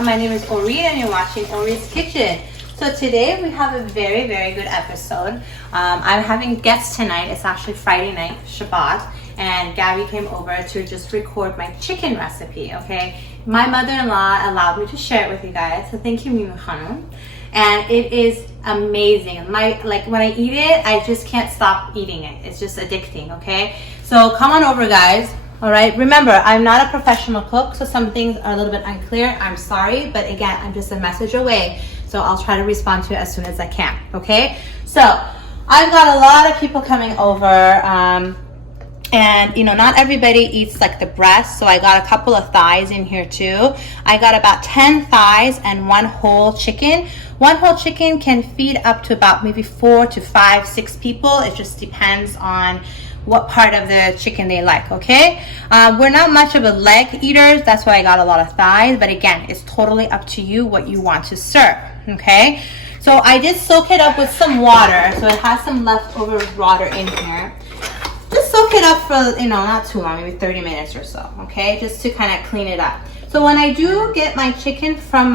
My name is Orit and you're watching Orit's Kitchen. So today we have a very, very good episode. I'm having guests tonight. It's actually Friday night, Shabbat, and Gabby came over to just record my chicken recipe, okay? My mother-in-law allowed me to share it with you guys, so thank you, Mimi Khanum. And it is amazing. When I eat it, I just can't stop eating it. It's just addicting, okay? So come on over, guys. All right, remember, I'm not a professional cook, so some things are a little bit unclear. I'm sorry, but again, I'm just a message away, so I'll try to respond to it as soon as I can, okay? So I've got a lot of people coming over, and you know, not everybody eats like the breast, so I got a couple of thighs in here too. I got about 10 thighs and one whole chicken. One whole chicken can feed up to about maybe 4 to 5, 6 people. It just depends on what part of the chicken they like, okay? We're not much of a leg eaters, that's why I got a lot of thighs, but again, it's totally up to you what you want to serve, okay? So I did soak it up with some water, so it has some leftover water in here. Just soak it up for, you know, not too long, maybe 30 minutes or so, okay? Just to kind of clean it up. So when I do get my chicken from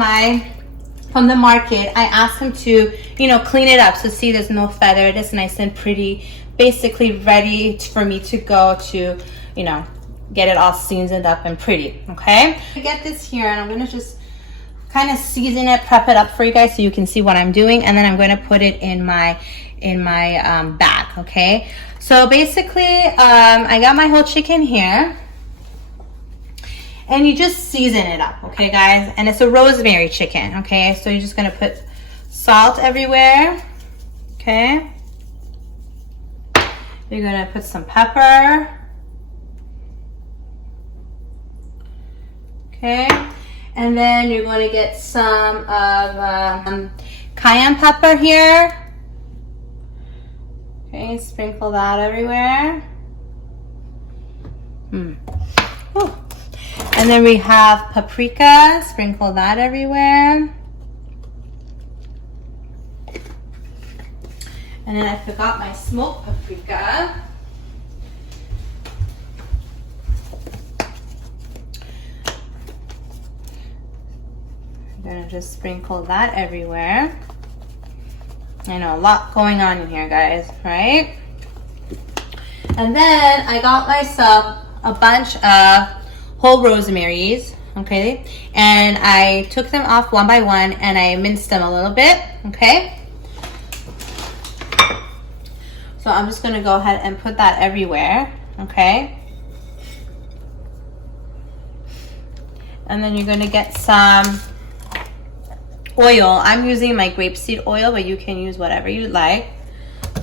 the market, I ask them to, you know, clean it up. So see, there's no feather, it's nice and pretty, basically ready for me to go to, you know, get it all seasoned up and pretty, okay? I get this here and I'm gonna just kind of season it, prep it up for you guys so you can see what I'm doing, and then I'm gonna put it in my bag, okay? So basically, I got my whole chicken here, and you just season it up, okay, guys? And it's a rosemary chicken, okay? So you're just gonna put salt everywhere, okay? You're gonna put some pepper, okay? And then you're going to get some of cayenne pepper here. Okay, sprinkle that everywhere. And then we have paprika, sprinkle that everywhere. And then I forgot my smoked paprika. I'm gonna just sprinkle that everywhere. I know, a lot going on in here, guys, right? And then I got myself a bunch of whole rosemaries, okay? And I took them off one by one and I minced them a little bit, okay? So I'm just gonna go ahead and put that everywhere, okay? And then you're gonna get some oil. I'm using my grapeseed oil, but you can use whatever you like,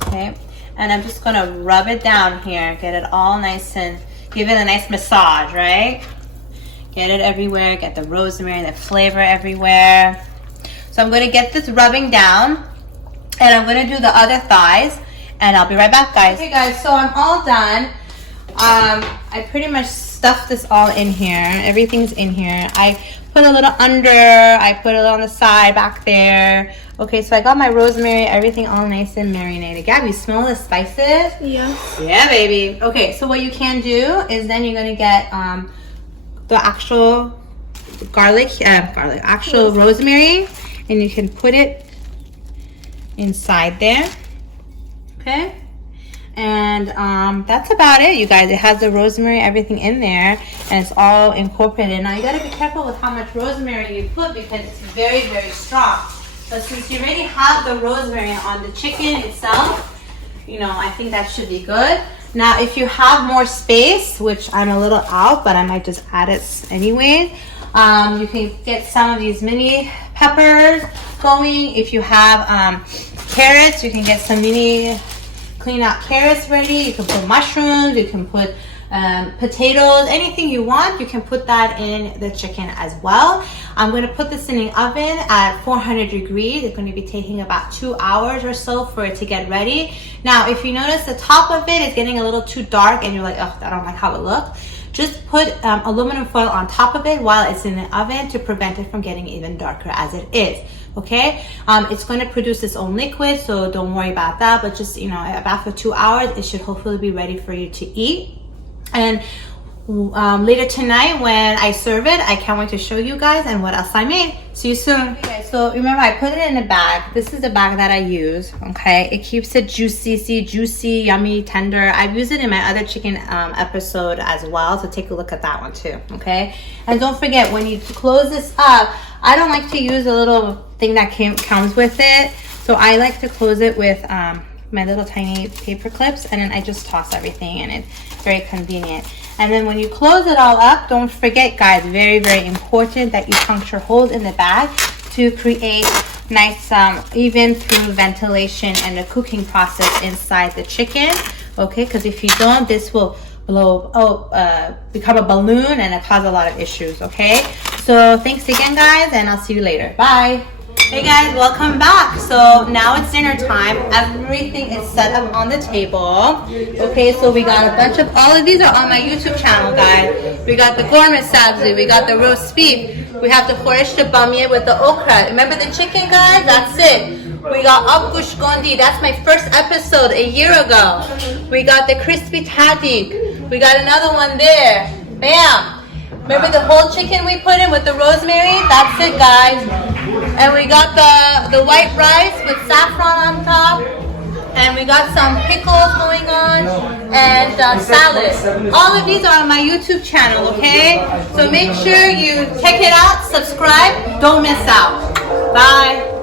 okay? And I'm just gonna rub it down here, get it all nice and give it a nice massage, right? Get it everywhere, get the rosemary, the flavor everywhere. So I'm gonna get this rubbing down, and I'm gonna do the other thighs, and I'll be right back, guys. Okay, guys, so I'm all done. I pretty much stuffed this all in here. Everything's in here. I put a little under, I put a little on the side back there. Okay, so I got my rosemary, everything all nice and marinated. Gabby, smell the spices? Yes. Yeah, baby. Okay, so what you can do is then you're gonna get the actual actual rosemary, and you can put it inside there. Okay, and that's about it, you guys. It has the rosemary, everything in there, and it's all incorporated. Now you got to be careful with how much rosemary you put because it's very, very strong. But since you already have the rosemary on the chicken itself, you know, I think that should be good. Now if you have more space, which I'm a little out, but I might just add it anyway, you can get some of these mini peppers going. If you have carrots, you can get some mini clean out carrots ready. You can put mushrooms, you can put potatoes, anything you want, you can put that in the chicken as well. I'm going to put this in the oven at 400 degrees. It's going to be taking about 2 hours or so for it to get ready. Now, if you notice the top of it is getting a little too dark and you're like, oh, I don't like how it looks, just put aluminum foil on top of it while it's in the oven to prevent it from getting even darker as it is. Okay, it's going to produce its own liquid, so don't worry about that, but just, you know, after 2 hours it should hopefully be ready for you to eat. And later tonight when I serve it. I can't wait to show you guys and what else I made. See you soon. Okay, so remember I put it in a bag. This is the bag that I use, okay? It keeps it juicy, yummy, tender. I've used it in my other chicken episode as well, so take a look at that one too, okay? And don't forget, when you close this up, I don't like to use a little thing that comes with it, so I like to close it with my little tiny paper clips, and then I just toss everything in it. Very convenient. And then when you close it all up, don't forget, guys, very, very important that you puncture holes in the bag to create nice even through ventilation and the cooking process inside the chicken, okay? Because if you don't, this will become a balloon and it cause a lot of issues, okay? So thanks again, guys, and I'll see you later. Bye. Hey guys, welcome back. So now it's dinner time. Everything is set up on the table. Okay, so we got a bunch of, all of these are on my YouTube channel, guys. We got the gourmet sabzi, we got the roast beef, we have the khorish bamie with the okra. Remember the chicken, guys? That's it. We got abgush gondi. That's my first episode a year ago. We got the crispy tadik. We got another one there. Bam. Remember the whole chicken we put in with the rosemary? That's it, guys. And we got the white rice with saffron on top. And we got some pickles going on. And salad. All of these are on my YouTube channel, okay? So make sure you check it out, subscribe. Don't miss out. Bye.